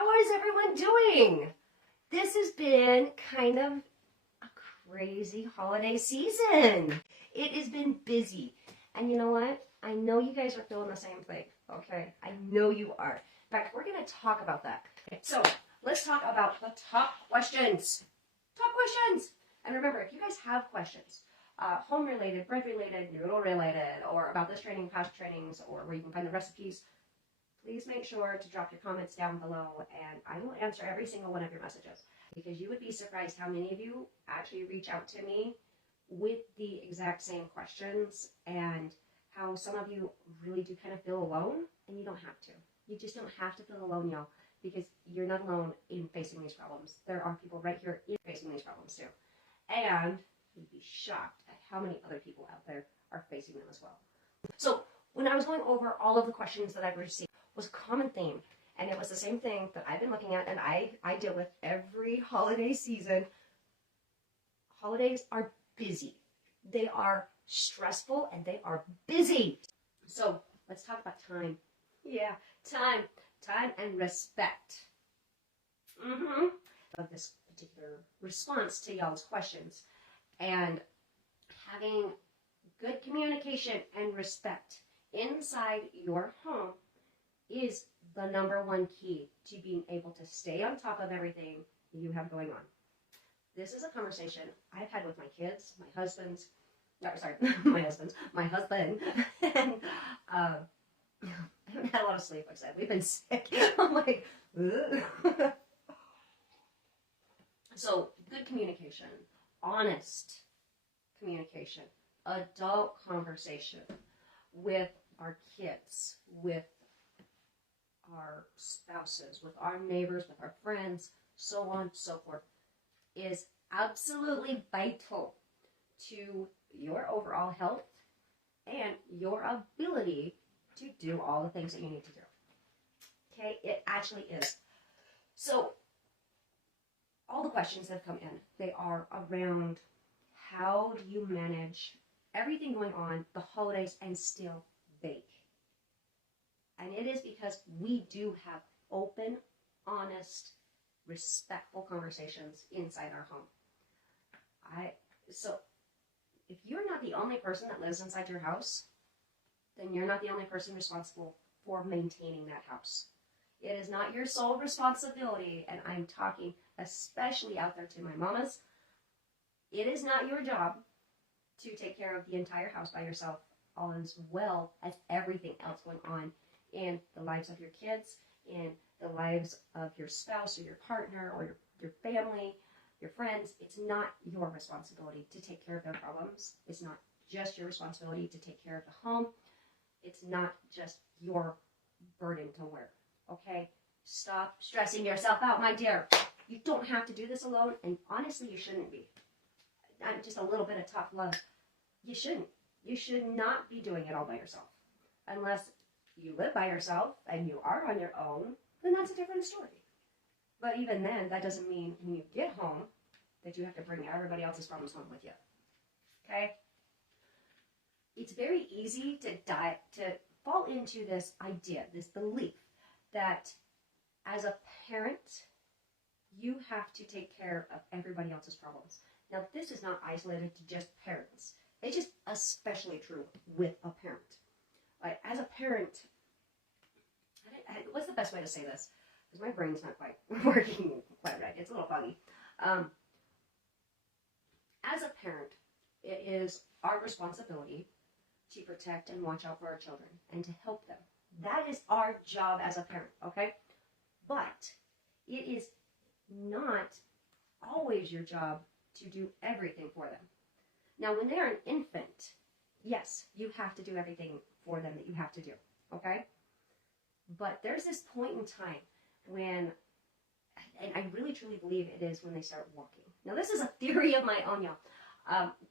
How is everyone doing? This has been kind of a crazy holiday season. It has been busy. And you know what? I know you guys are feeling the same thing, okay? I know you are. In fact, we're going to talk about that. So let's talk about the top questions. Top questions. And remember, if you guys have questions, home related, bread related, noodle related, or about this training, past trainings, or where you can find the recipes, please make sure to drop your comments down below, and I will answer every single one of your messages, because you would be surprised how many of you actually reach out to me with the exact same questions, and how some of you really do kind of feel alone, and you don't have to. You just don't have to feel alone, y'all, because you're not alone in facing these problems. There are people right here facing these problems too. And you'd be shocked at how many other people out there are facing them as well. So when I was going over all of the questions that I've received, was a common theme, and it was the same thing that I've been looking at, and I deal with every holiday season. Holidays are busy. They are stressful, and they are busy. So let's talk about time. Yeah, time and respect. Of this particular response to y'all's questions, and having good communication and respect inside your home is the #1 key to being able to stay on top of everything you have going on. This is a conversation I've had with my kids, my husband, and I haven't had a lot of sleep, like I said. We've been sick. I'm like, ugh. So, good communication, honest communication, adult conversation with our kids, with our spouses, with our neighbors, with our friends, so on and so forth, is absolutely vital to your overall health and your ability to do all the things that you need to do. Okay, it actually is. So, all the questions that have come in, they are around how do you manage everything going on, the holidays, and still bake. And it is because we do have open, honest, respectful conversations inside our home. So if you're not the only person that lives inside your house, then you're not the only person responsible for maintaining that house. It is not your sole responsibility, and I'm talking especially out there to my mamas. It is not your job to take care of the entire house by yourself, as well as everything else going on in the lives of your kids, in the lives of your spouse or your partner or your family, your friends. It's not your responsibility to take care of their problems. It's not just your responsibility to take care of the home. It's not just your burden to wear, okay? Stop stressing yourself out, my dear. You don't have to do this alone, and honestly, you shouldn't be. Just a little bit of tough love. You shouldn't. You should not be doing it all by yourself. Unless you live by yourself and you are on your own, then that's a different story. But even then, that doesn't mean when you get home that you have to bring everybody else's problems home with you. Okay? It's very easy to fall into this idea, this belief that as a parent, you have to take care of everybody else's problems. Now, this is not isolated to just parents. It's just especially true with a parent. Like, as a parent, what's the best way to say this? Because my brain's not quite working quite right. It's a little foggy. As a parent, it is our responsibility to protect and watch out for our children and to help them. That is our job as a parent, okay? But it is not always your job to do everything for them. Now, when they're an infant, yes, you have to do everything for them that you have to do, okay? But there's this point in time when, and I really truly believe it is when they start walking. Now, this is a theory of my own, y'all,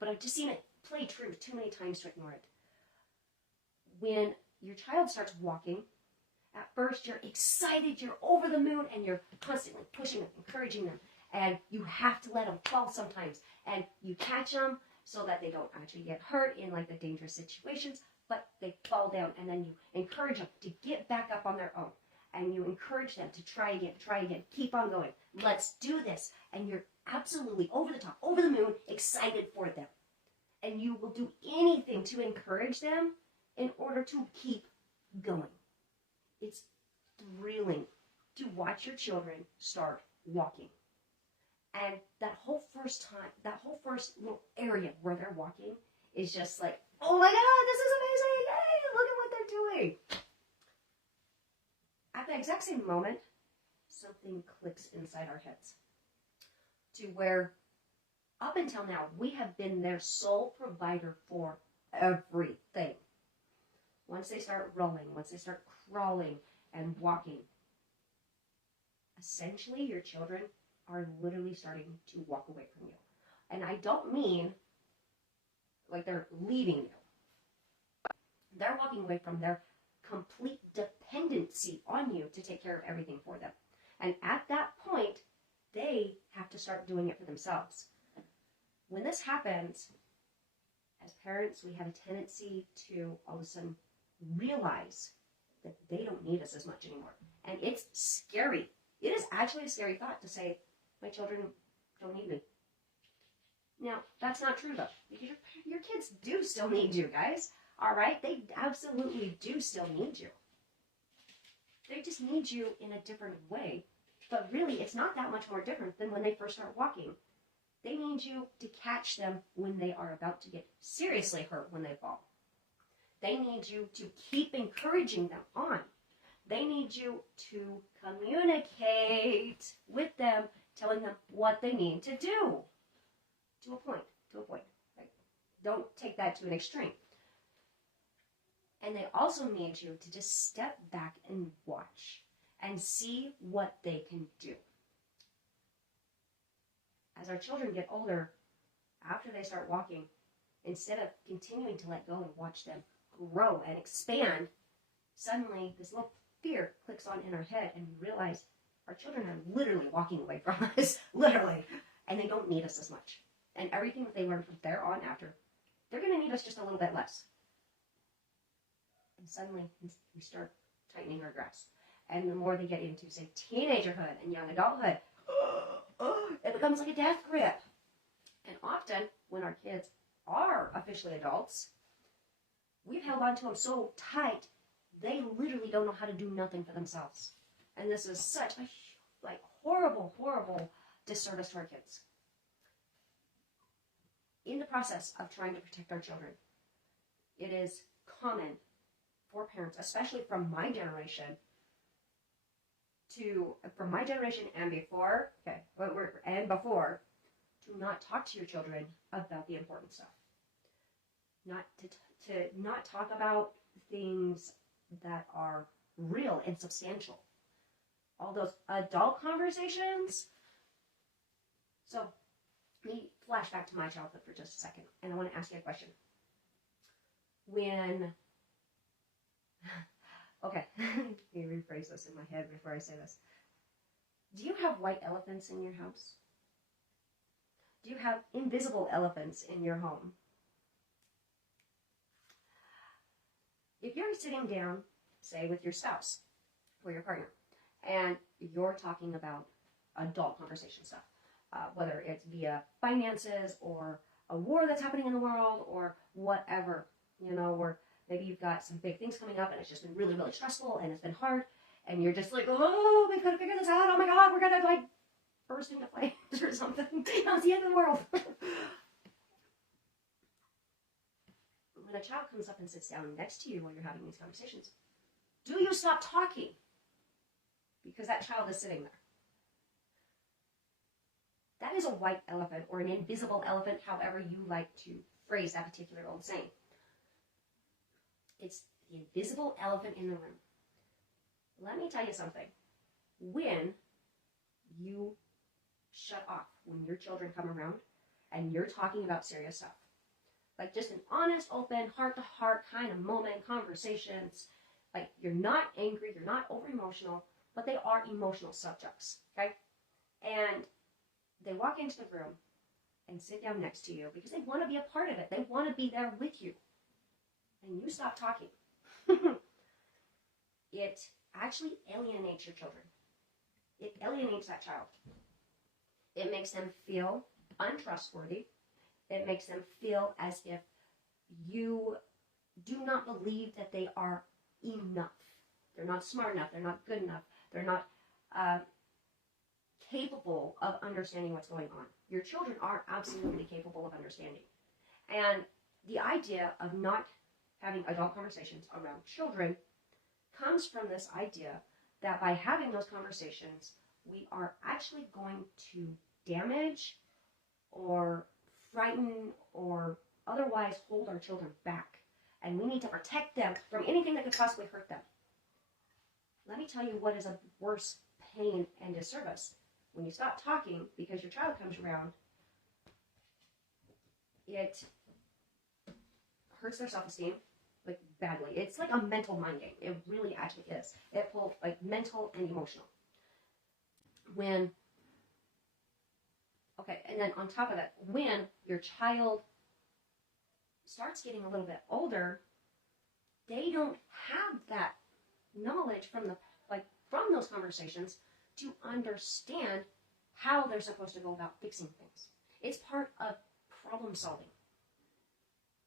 but I've just seen it play true too many times to ignore it. When your child starts walking, at first you're excited, you're over the moon, and you're constantly pushing them, encouraging them, and you have to let them fall sometimes, and you catch them so that they don't actually get hurt in like the dangerous situations, but they fall down, and then you encourage them to get back up on their own. and you encourage them to try again, keep on going. Let's do this. And you're absolutely over the top, over the moon, excited for them. And you will do anything to encourage them in order to keep going. It's thrilling to watch your children start walking. And that whole first little area where they're walking is just like, oh my God, this is amazing. Yay, look at what they're doing. At the exact same moment, something clicks inside our heads to where up until now, we have been their sole provider for everything. Once they start rolling, once they start crawling and walking, essentially your children are literally starting to walk away from you. And I don't mean like they're leaving you. They're walking away from their complete dependency on you to take care of everything for them. And at that point, they have to start doing it for themselves. When this happens, as parents, we have a tendency to all of a sudden realize that they don't need us as much anymore. And it's scary. It is actually a scary thought to say, my children don't need me. Now, that's not true, though. Your kids do still need you, guys. All right? They absolutely do still need you. They just need you in a different way. But really, it's not that much more different than when they first start walking. They need you to catch them when they are about to get seriously hurt when they fall. They need you to keep encouraging them on. They need you to communicate with them, telling them what they need to do. To a point. Right? Don't take that to an extreme. And they also need you to just step back and watch and see what they can do. As our children get older, after they start walking, instead of continuing to let go and watch them grow and expand, suddenly this little fear clicks on in our head and we realize our children are literally walking away from us, literally, and they don't need us as much. And everything that they learn from there on after, they're going to need us just a little bit less. And suddenly we start tightening our grasp. And the more they get into, say, teenagerhood and young adulthood, it becomes like a death grip. And often, when our kids are officially adults, we've held on to them so tight, they literally don't know how to do nothing for themselves. And this is such a horrible, horrible disservice to our kids. In the process of trying to protect our children, it is common for parents, especially from my generation, and before, to not talk to your children about the important stuff. Not to not talk about things that are real and substantial. All those adult conversations. So, let me flash back to my childhood for just a second, and I want to ask you a question. Okay, let me rephrase this in my head before I say this. Do you have white elephants in your house? Do you have invisible elephants in your home? If you're sitting down, say with your spouse or your partner, and you're talking about adult conversation stuff, whether it's via finances or a war that's happening in the world or whatever, or maybe you've got some big things coming up and it's just been really, really stressful and it's been hard and you're just like, oh, we've got to figure this out. Oh my God, we're going to burst into flames or something. It's the end of the world. When a child comes up and sits down next to you while you're having these conversations, do you stop talking? Because that child is sitting there. That is a white elephant or an invisible elephant, however you like to phrase that particular old saying. It's the invisible elephant in the room. Let me tell you something. When you shut off, when your children come around and you're talking about serious stuff, like just an honest, open, heart-to-heart kind of moment, conversations, like you're not angry, you're not over-emotional, but they are emotional subjects, okay? And they walk into the room and sit down next to you because they want to be a part of it. They want to be there with you. And you stop talking. It actually alienates your children. It alienates that child. It makes them feel untrustworthy. It makes them feel as if you do not believe that they are enough. They're not smart enough. They're not good enough. They're not capable of understanding what's going on. Your children are absolutely capable of understanding. And the idea of not having adult conversations around children comes from this idea that by having those conversations, we are actually going to damage or frighten or otherwise hold our children back. And we need to protect them from anything that could possibly hurt them. Let me tell you what is a worse pain and disservice. When you stop talking because your child comes around, it hurts their self-esteem, like badly. It's like a mental mind game. It really actually is. It pulls like mental and emotional. And then on top of that, when your child starts getting a little bit older, they don't have that knowledge from those conversations to understand how they're supposed to go about fixing things. It's part of problem solving.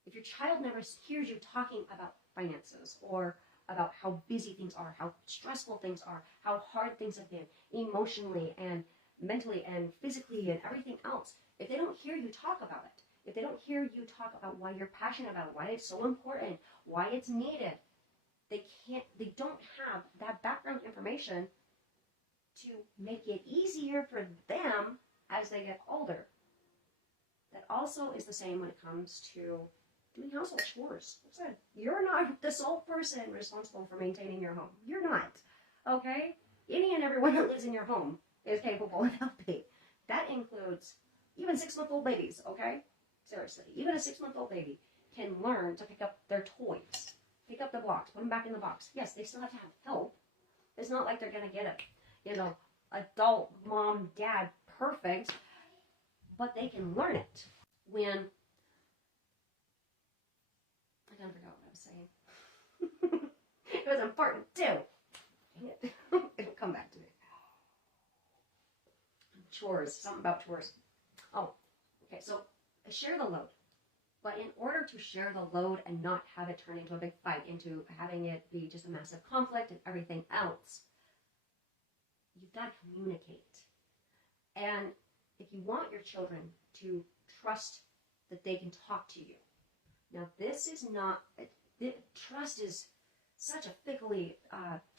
If your child never hears you talking about finances or about how busy things are, how stressful things are, how hard things have been emotionally and mentally and physically and everything else, if they don't hear you talk about it, if they don't hear you talk about why you're passionate about it, why it's so important, why it's needed, they don't have that background information to make it easier for them as they get older. That also is the same when it comes to doing household chores. Like I said, you're not the sole person responsible for maintaining your home. You're not. Okay? Any and everyone that lives in your home is capable of helping. That includes even 6-month-old babies, okay? Seriously. Even a 6-month-old baby can learn to pick up their toys, pick up the blocks, put them back in the box. Yes, they still have to have help. It's not like they're going to get it, adult mom, dad, perfect, but they can learn it. When I kind of forgot what I was saying. It was important too. Dang it. It'll come back to me. Chores. Something about chores. Oh, okay. So share the load. But in order to share the load and not have it turn into a big fight, into having it be just a massive conflict and everything else, you've got to communicate. And if you want your children to trust that they can talk to you. Now, this is not, trust is such a fickly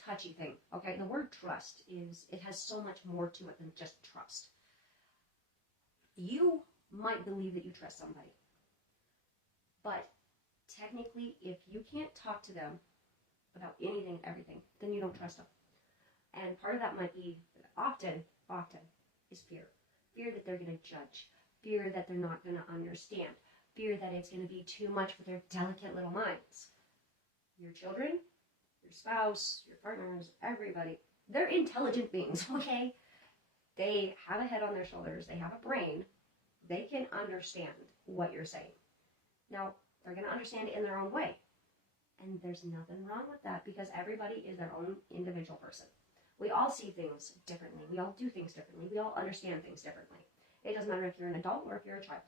touchy thing, okay? The word trust it has so much more to it than just trust. You might believe that you trust somebody, but technically, if you can't talk to them about anything and everything, then you don't trust them. And part of that might be, often, is fear. Fear that they're going to judge. Fear that they're not going to understand. Fear that it's going to be too much for their delicate little minds. Your children, your spouse, your partners, everybody, they're intelligent beings, okay? They have a head on their shoulders. They have a brain. They can understand what you're saying. Now, they're going to understand it in their own way. And there's nothing wrong with that because everybody is their own individual person. We all see things differently. We all do things differently. We all understand things differently. It doesn't matter if you're an adult or if you're a child.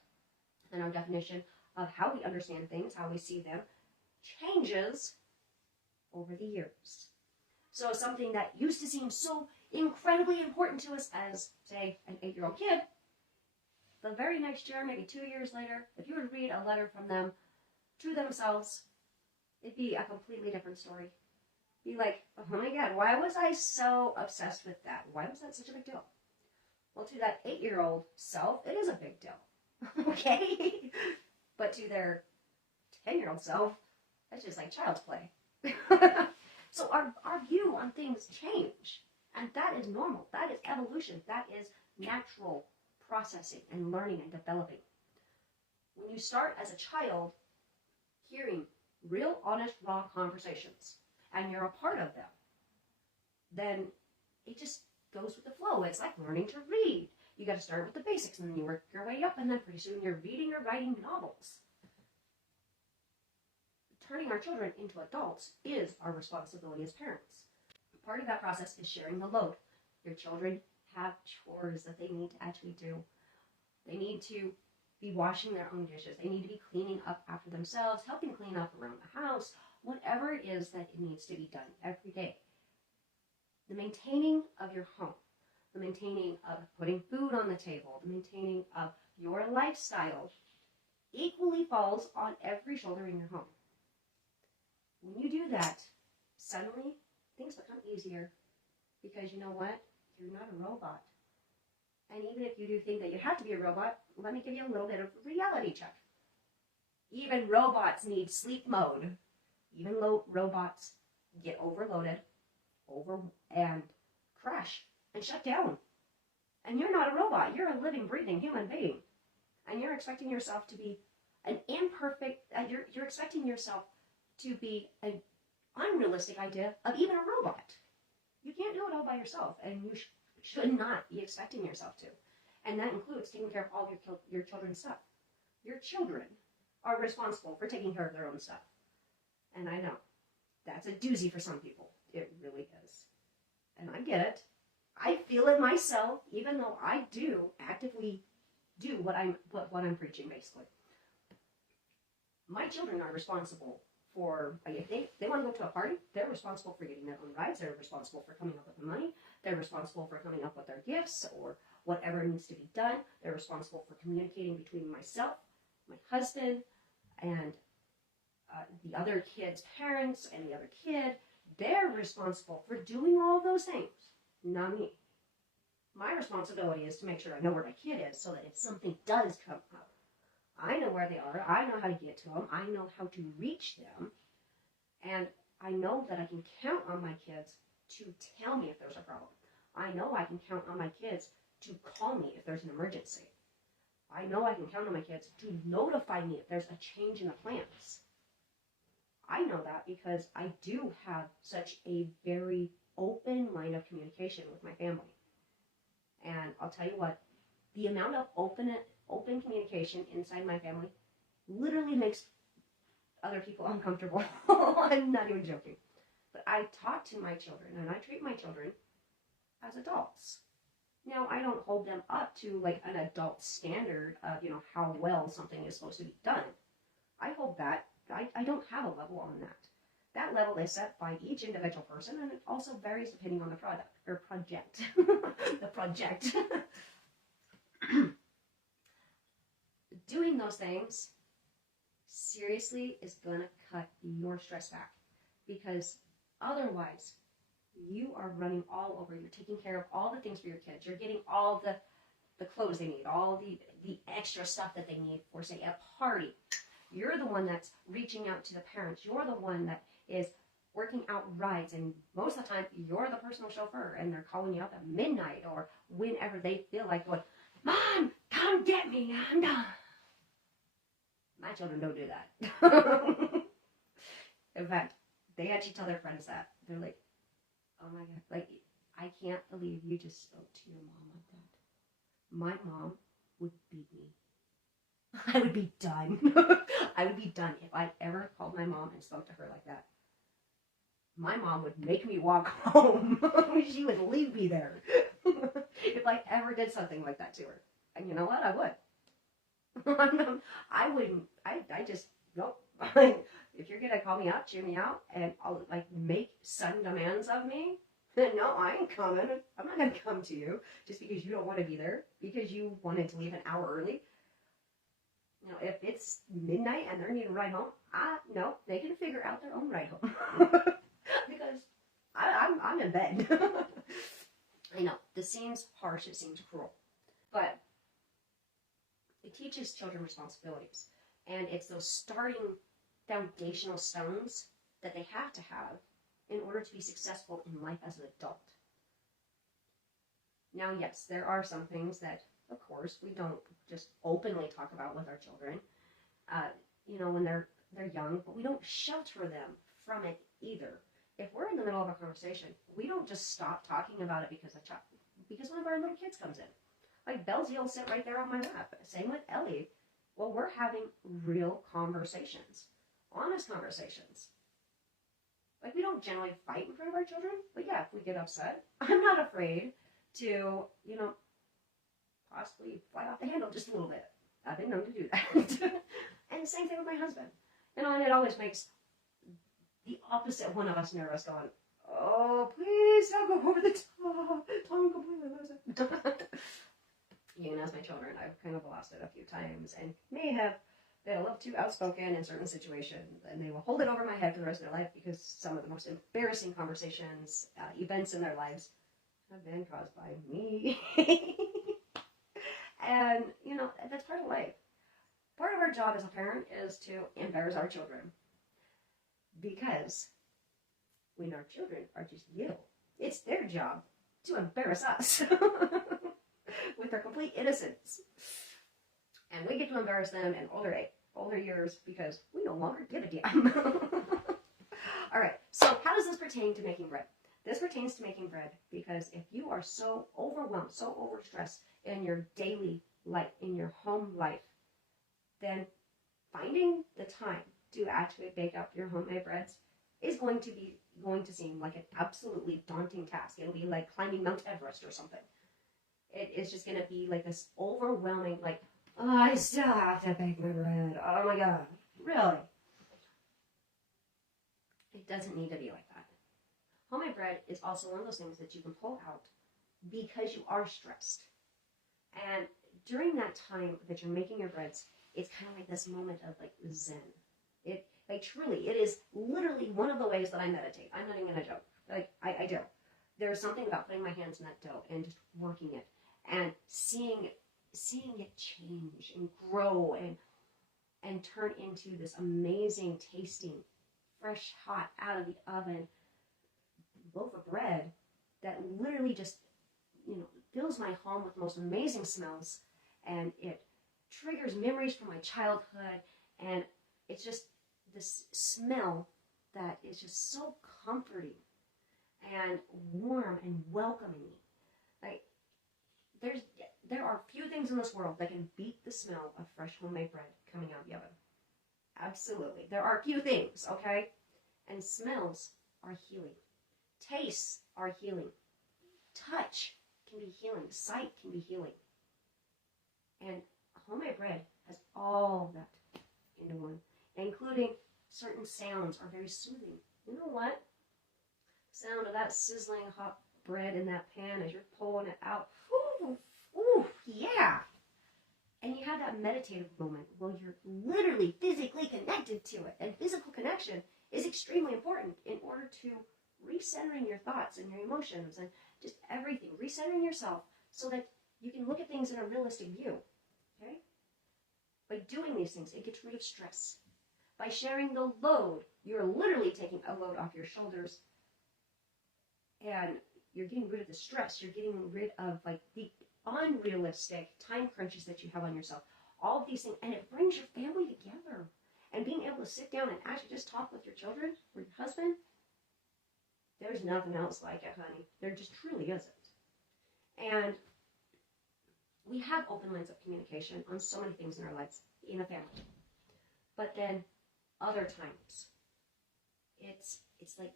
And our definition of how we understand things, how we see them, changes over the years. So something that used to seem so incredibly important to us as, say, an 8-year-old kid, the very next year, maybe 2 years later, if you were to read a letter from them to themselves, it'd be a completely different story. Be like, oh my God, why was I so obsessed with that? Why was that such a big deal? Well, to that 8-year-old self, it is a big deal. Okay? But to their 10-year-old self, that's just like child's play. So our view on things change. And that is normal. That is evolution. That is natural processing and learning and developing. When you start as a child hearing real, honest, raw conversations, and you're a part of them, then it just goes with the flow. It's like learning to read. You got to start with the basics, and then you work your way up, and then pretty soon you're reading or writing novels. Turning our children into adults is our responsibility as parents. part of that process is sharing the load. Your children have chores that they need to actually do. They need to be washing their own dishes. They need to be cleaning up after themselves, helping clean up around the house, whatever it is that it needs to be done every day. The maintaining of your home, the maintaining of putting food on the table, the maintaining of your lifestyle equally falls on every shoulder in your home. When you do that, suddenly things become easier because you know what? You're not a robot. And even if you do think that you have to be a robot, let me give you a little bit of a reality check. Even robots need sleep mode. Even robots get overloaded, and crash and shut down. And you're not a robot. You're a living, breathing human being. And you're expecting yourself to be an imperfect, you're expecting yourself to be an unrealistic idea of even a robot. You can't do it all by yourself, and you should not be expecting yourself to. And that includes taking care of all of your children's stuff. Your children are responsible for taking care of their own stuff. And I know, that's a doozy for some people. It really is. And I get it. I feel it myself, even though I do actively do what I'm preaching, basically. My children are responsible for, if they want to go to a party, they're responsible for getting their own rides, they're responsible for coming up with the money, they're responsible for coming up with their gifts or whatever needs to be done, they're responsible for communicating between myself, my husband, and the other kid's parents and the other kid. They're responsible for doing all those things, not me. My responsibility is to make sure I know where my kid is so that if something does come up, I know where they are, I know how to get to them, I know how to reach them, and I know that I can count on my kids to tell me if there's a problem. I know I can count on my kids to call me if there's an emergency. I know I can count on my kids to notify me if there's a change in the plans. I know that because I do have such a very open line of communication with my family. And I'll tell you what, the amount of open communication inside my family literally makes other people uncomfortable. I'm not even joking. But I talk to my children and I treat my children as adults. Now, I don't hold them up to like an adult standard of, how well something is supposed to be done. I hold that. I don't have a level on that. That level is set by each individual person, and it also varies depending on the product or project. The project. Doing those things seriously is going to cut your stress back, because otherwise you are running all over. You're taking care of all the things for your kids. You're getting all the clothes they need, all the extra stuff that they need for, say, a party. You're the one that's reaching out to the parents. You're the one that is working out rides, and most of the time you're the personal chauffeur, and they're calling you up at midnight or whenever they feel like going, "Mom, come get me, I'm done." My children don't do that. In fact, they actually tell their friends that. They're like, "Oh my God, like, I can't believe you just spoke to your mom like that. My mom would beat me. I would be done." I would be done if I ever called my mom and spoke to her like that. My mom would make me walk home. She would leave me there if I ever did something like that to her. And you know what? I would. I wouldn't. I just, nope. If you're going to call me out, cheer me out, and I'll make sudden demands of me, then no, I ain't coming. I'm not going to come to you just because you don't want to be there, because you wanted to leave an hour early. If it's midnight and they're needing a ride home, no, they can figure out their own ride home. Because I'm in bed. I know, this seems harsh, it seems cruel, but it teaches children responsibilities. And it's those starting foundational stones that they have to have in order to be successful in life as an adult. Now, yes, there are some things that, of course, we don't just openly talk about with our children, when they're young, but we don't shelter them from it either. If we're in the middle of a conversation, we don't just stop talking about it because one of our little kids comes in. Like, Belzy will sit right there on my lap. Same with Ellie. Well, we're having real conversations, honest conversations. Like, we don't generally fight in front of our children, but yeah, if we get upset, I'm not afraid to, possibly fly off the handle just a little bit. I've been known to do that. And the same thing with my husband. And it always makes the opposite one of us nervous, going, oh, please don't go over the top. Don't completely lose it. Even as my children, I've kind of lost it a few times and may have been a little too outspoken in certain situations, and they will hold it over my head for the rest of their life because some of the most embarrassing conversations, events in their lives have been caused by me. And, that's part of life. Part of our job as a parent is to embarrass our children, because when our children are just little, it's their job to embarrass us with their complete innocence. And we get to embarrass them in older years because we no longer give a damn. All right, so how does this pertain to making bread? This pertains to making bread because if you are so overwhelmed, so overstressed in your daily life, in your home life, then finding the time to actually bake up your homemade breads is going to seem like an absolutely daunting task. It'll be like climbing Mount Everest or something. It is just going to be like this overwhelming, like, oh, I still have to bake my bread. Oh my God, really? It doesn't need to be like that. Homemade bread is also one of those things that you can pull out because you are stressed. And during that time that you're making your breads, it's kind of like this moment of like zen. Truly, it is literally one of the ways that I meditate. I'm not even gonna joke. Like, I do. There's something about putting my hands in that dough and just working it and seeing it change and grow and turn into this amazing tasting, fresh, hot, out of the oven loaf of bread that literally just, fills my home with the most amazing smells, and it triggers memories from my childhood, and it's just this smell that is just so comforting and warm and welcoming. Like, there are few things in this world that can beat the smell of fresh homemade bread coming out of the oven. Absolutely. There are few things, okay? And smells are healing. Tastes are healing. Touch can be healing. Sight can be healing. And homemade bread has all of that into one, including certain sounds are very soothing. You know what? Sound of that sizzling hot bread in that pan as you're pulling it out. Ooh, ooh, yeah. And you have that meditative moment where you're literally physically connected to it. And physical connection is extremely important in order to recentering your thoughts and your emotions and just everything. Recentering yourself so that you can look at things in a realistic view. Okay? By doing these things, it gets rid of stress. By sharing the load, you're literally taking a load off your shoulders, and you're getting rid of the stress. You're getting rid of like the unrealistic time crunches that you have on yourself. All of these things, and it brings your family together. And being able to sit down and actually just talk with your children or your husband, there's nothing else like it, honey. There just truly isn't. And we have open lines of communication on so many things in our lives, in a family. But then other times, it's like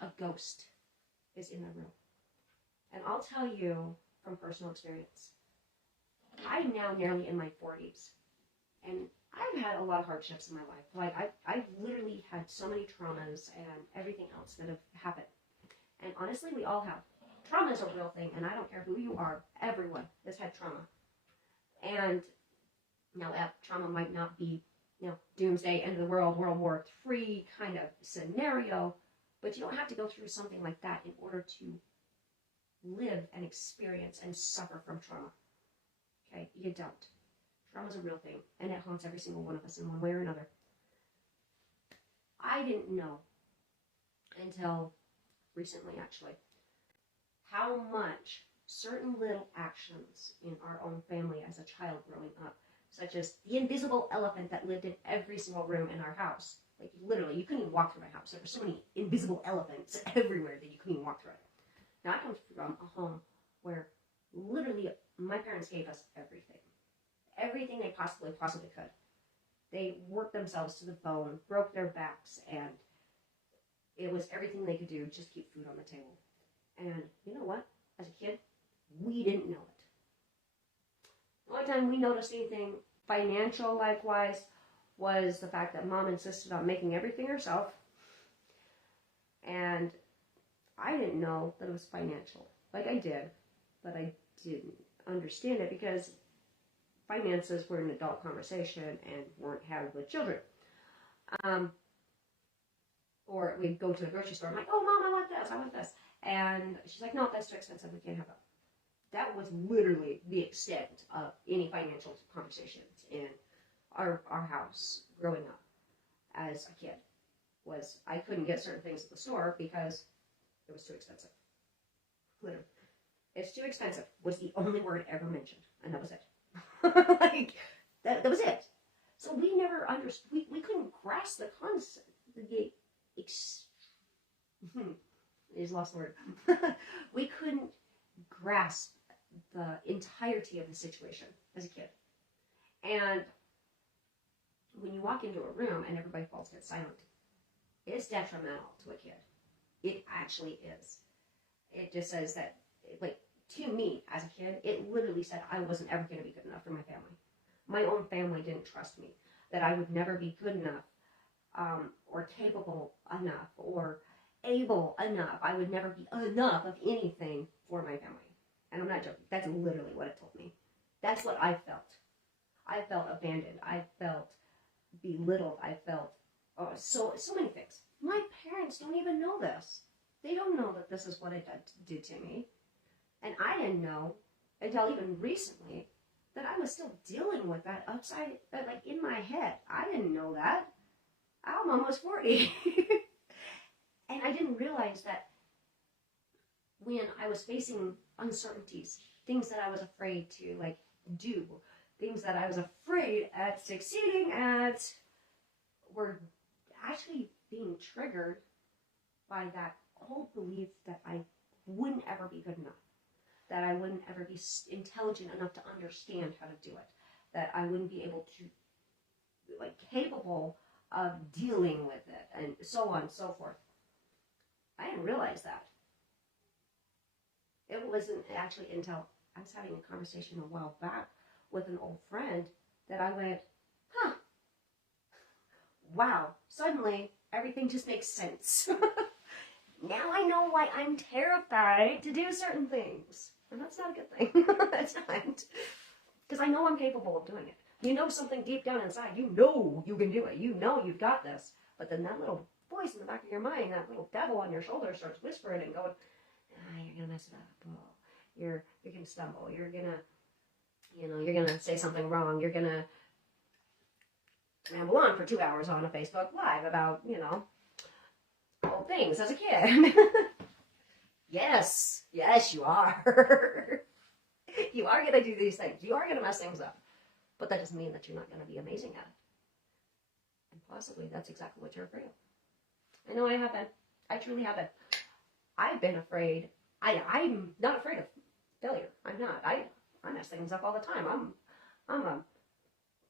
a ghost is in the room. And I'll tell you from personal experience, I'm now nearly in my 40s, and I've had a lot of hardships in my life. Like, I've literally had so many traumas and everything else that have happened. And honestly, we all have. Trauma is a real thing, and I don't care who you are. Everyone has had trauma. And now that trauma might not be, doomsday, end of the world, World War III kind of scenario, but you don't have to go through something like that in order to live and experience and suffer from trauma. Okay? You don't. Trauma's a real thing, and it haunts every single one of us in one way or another. I didn't know until recently, actually, how much certain little actions in our own family as a child growing up, such as the invisible elephant that lived in every single room in our house. Like, literally, you couldn't even walk through my house. There were so many invisible elephants everywhere that you couldn't even walk through it. Now, I come from a home where literally my parents gave us everything. Everything they possibly could. They worked themselves to the bone, broke their backs, and it was everything they could do just to keep food on the table. And you know what? As a kid, we didn't know it. The only time we noticed anything financial likewise was the fact that mom insisted on making everything herself. And I didn't know that it was financial. Like I did, but I didn't understand it because finances were an adult conversation and weren't had with children. Or we'd go to the grocery store, I'm like, oh, Mom, I want this. And she's like, no, that's too expensive, we can't have that. That was literally the extent of any financial conversations in our house growing up as a kid. Was I couldn't get certain things at the store because it was too expensive. Literally. It's too expensive was the only word ever mentioned, and that was it. Like, that was it. So we never understood, we couldn't grasp the concept, he's lost the word. We couldn't grasp the entirety of the situation as a kid. And when you walk into a room and everybody falls dead silent, it's detrimental to a kid. It actually is. It just says that, like, to me as a kid, it literally said I wasn't ever going to be good enough for my family. My own family didn't trust me, that I would never be good enough, or capable enough, or able enough. I would never be enough of anything for my family. And I'm not joking. That's literally what it told me. That's what I felt. I felt abandoned. I felt belittled. I felt so many things. My parents don't even know this. They don't know that this is what it did to me. And I didn't know until even recently that I was still dealing with that like in my head. I didn't know that. I'm almost 40. And I didn't realize that when I was facing uncertainties, things that I was afraid to like do, things that I was afraid at succeeding at, were actually being triggered by that whole belief that I wouldn't ever be good enough, that I wouldn't ever be intelligent enough to understand how to do it, that I wouldn't be able to, like, capable of dealing with it, and so on and so forth. I didn't realize that. It wasn't actually until I was having a conversation a while back with an old friend that I went, huh, wow, suddenly everything just makes sense. Now I know why I'm terrified to do certain things. And that's not a good thing. That's not. Because I know I'm capable of doing it. You know something deep down inside. You know you can do it. You know you've got this. But then that little voice in the back of your mind, that little devil on your shoulder starts whispering and going, you're going to mess it up. Oh, you're going to stumble. You're going to say something wrong. You're going to ramble on for 2 hours on a Facebook Live about, old things as a kid. Yes, you are. You are going to do these things. You are going to mess things up. But that doesn't mean that you're not going to be amazing at it. And possibly that's exactly what you're afraid of. I know I have been. I truly have been. I've been afraid. I'm not afraid of failure. I'm not. I mess things up all the time. I'm a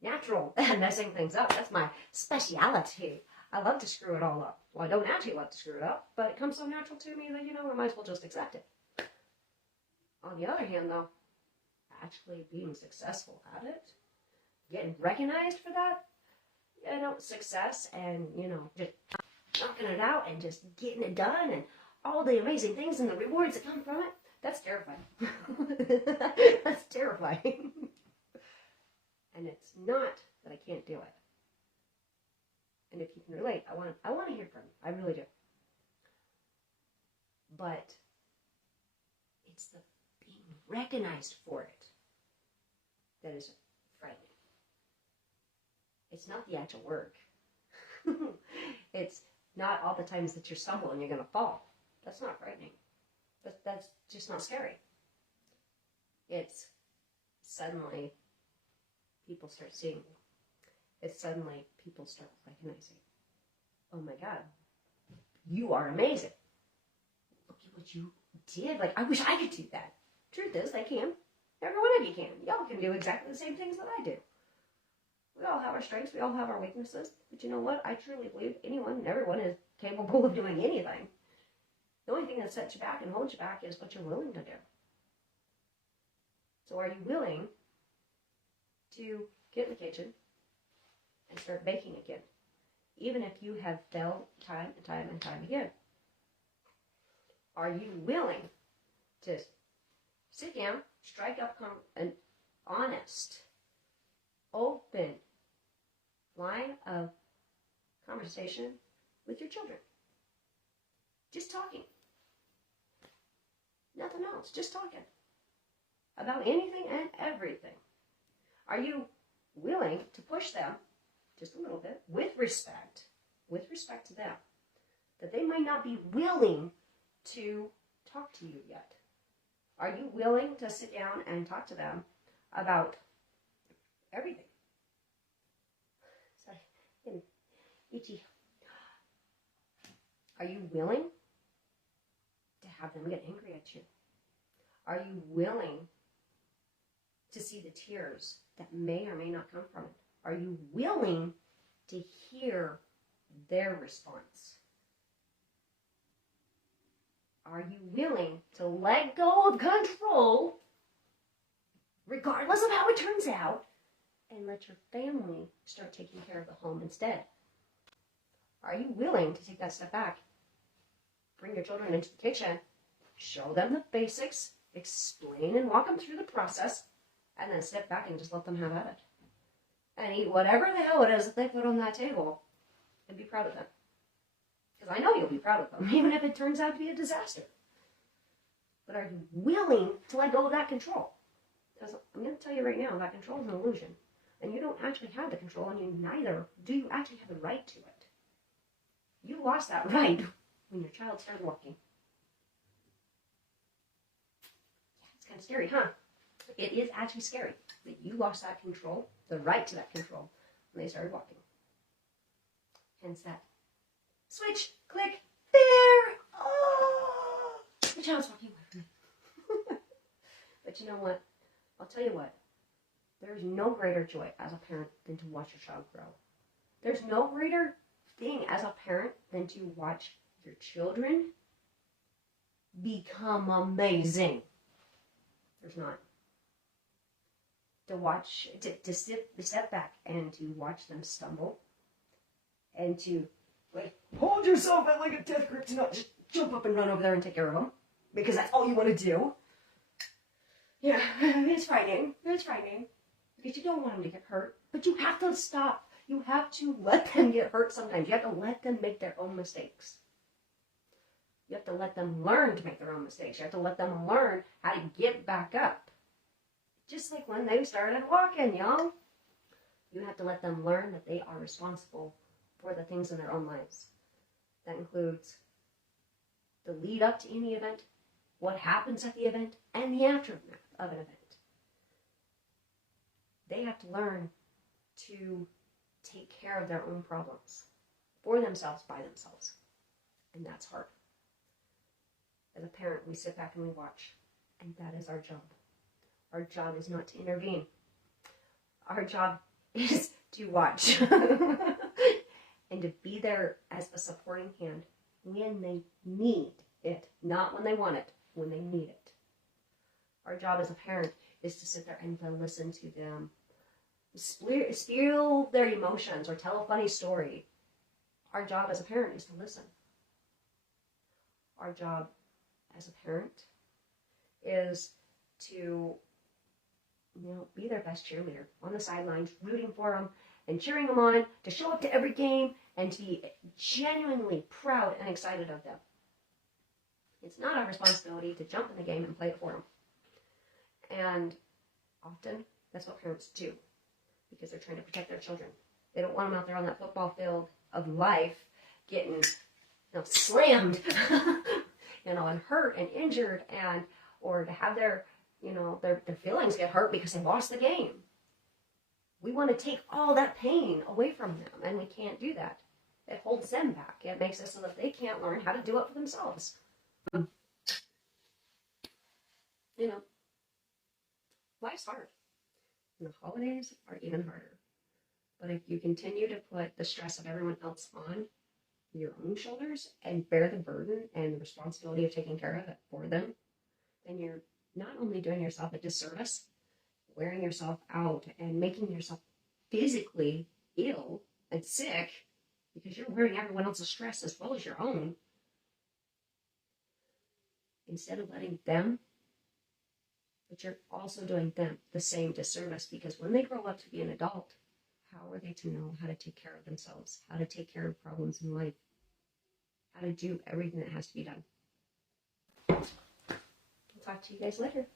natural at messing things up. That's my speciality. I love to screw it all up. Well, I don't actually love to screw it up, but it comes so natural to me that, I might as well just accept it. On the other hand, though, actually being successful at it, getting recognized for that, success and, just knocking it out and just getting it done and all the amazing things and the rewards that come from it, that's terrifying. That's terrifying. And it's not that I can't do it. And if you can relate, I want to hear from you. I really do. But it's the being recognized for it that is frightening. It's not the actual work. It's not all the times that you stumble and you're going to fall. That's not frightening. That's just not scary. It's suddenly people start seeing you. It's suddenly people start recognizing, oh my God, you are amazing. Look at what you did. Like, I wish I could do that. Truth is, they can. Every one of you can. Y'all can do exactly the same things that I do. We all have our strengths. We all have our weaknesses. But you know what? I truly believe anyone and everyone is capable of doing anything. The only thing that sets you back and holds you back is what you're willing to do. So are you willing to get in the kitchen and start baking again, even if you have failed time and time and time again? Are you willing to sit down, strike up an honest, open line of conversation with your children? Just talking. Nothing else, just talking about anything and everything. Are you willing to push them just a little bit with respect to them, that they might not be willing to talk to you yet? Are you willing to sit down and talk to them about everything? Sorry, itchy. Are you willing to have them get angry at you? Are you willing to see the tears that may or may not come from it? Are you willing to hear their response? Are you willing to let go of control, regardless of how it turns out, and let your family start taking care of the home instead? Are you willing to take that step back, bring your children into the kitchen, show them the basics, explain and walk them through the process, and then step back and just let them have at it? And eat whatever the hell it is that they put on that table and be proud of them. Because I know you'll be proud of them, even if it turns out to be a disaster. But are you willing to let go of that control? Because I'm going to tell you right now, that control is an illusion. And you don't actually have the control, and you neither do you actually have the right to it. You lost that right when your child started walking. Yeah, it's kind of scary, huh? It is actually scary that you lost that control, the right to that control, when they started walking. Hence that switch, click, there. Oh, the child's walking away from me. But you know what? I'll tell you what. There's no greater joy as a parent than to watch your child grow. There's no greater thing as a parent than to watch your children become amazing. There's not. To watch, to step back and to watch them stumble and to like hold yourself at like a death grip to not just jump up and run over there and take care of them because that's all you want to do. Yeah, it's frightening. It's frightening because you don't want them to get hurt, but you have to stop. You have to let them get hurt sometimes. You have to let them make their own mistakes. You have to let them learn to make their own mistakes. You have to let them learn how to get back up. Just like when they started walking, y'all. You have to let them learn that they are responsible for the things in their own lives. That includes the lead up to any event, what happens at the event, and the aftermath of an event. They have to learn to take care of their own problems for themselves, by themselves. And that's hard. As a parent, we sit back and we watch, and that is our job. Our job is not to intervene. Our job is to watch and to be there as a supporting hand when they need it, not when they want it, when they need it. Our job as a parent is to sit there and to listen to them spill their emotions or tell a funny story. Our job as a parent is to listen. Our job as a parent is to, be their best cheerleader on the sidelines, rooting for them and cheering them on, to show up to every game and to be genuinely proud and excited of them. It's not our responsibility to jump in the game and play it for them. And often, that's what parents do because they're trying to protect their children. They don't want them out there on that football field of life getting slammed, and hurt and injured, or to have their feelings get hurt because they lost the game. We want to take all that pain away from them, and we can't do that. It holds them back. It makes it so that they can't learn how to do it for themselves. Life's hard. And the holidays are even harder. But if you continue to put the stress of everyone else on, your own shoulders and bear the burden and the responsibility of taking care of it for them, then you're not only doing yourself a disservice, wearing yourself out and making yourself physically ill and sick because you're wearing everyone else's stress as well as your own, instead of letting them, but you're also doing them the same disservice, because when they grow up to be an adult, how are they to know how to take care of themselves, how to take care of problems in life, how to do everything that has to be done? I'll talk to you guys later.